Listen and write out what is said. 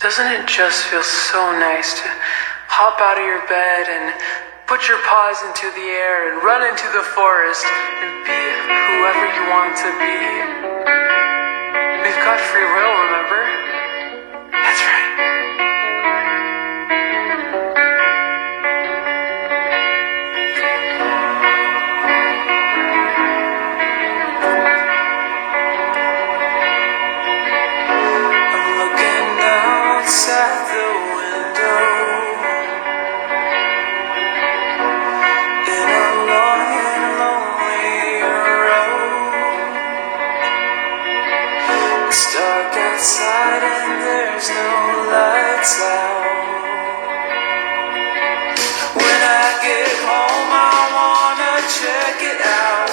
Doesn't it just feel so nice to hop out of your bed and put your paws into the air and run into the forest and be whoever you want to be? We've got free will, remember? That's right. I'm looking outside the window in a long and lonely road. It's dark outside and there's no lights out. When I get home I wanna check it out.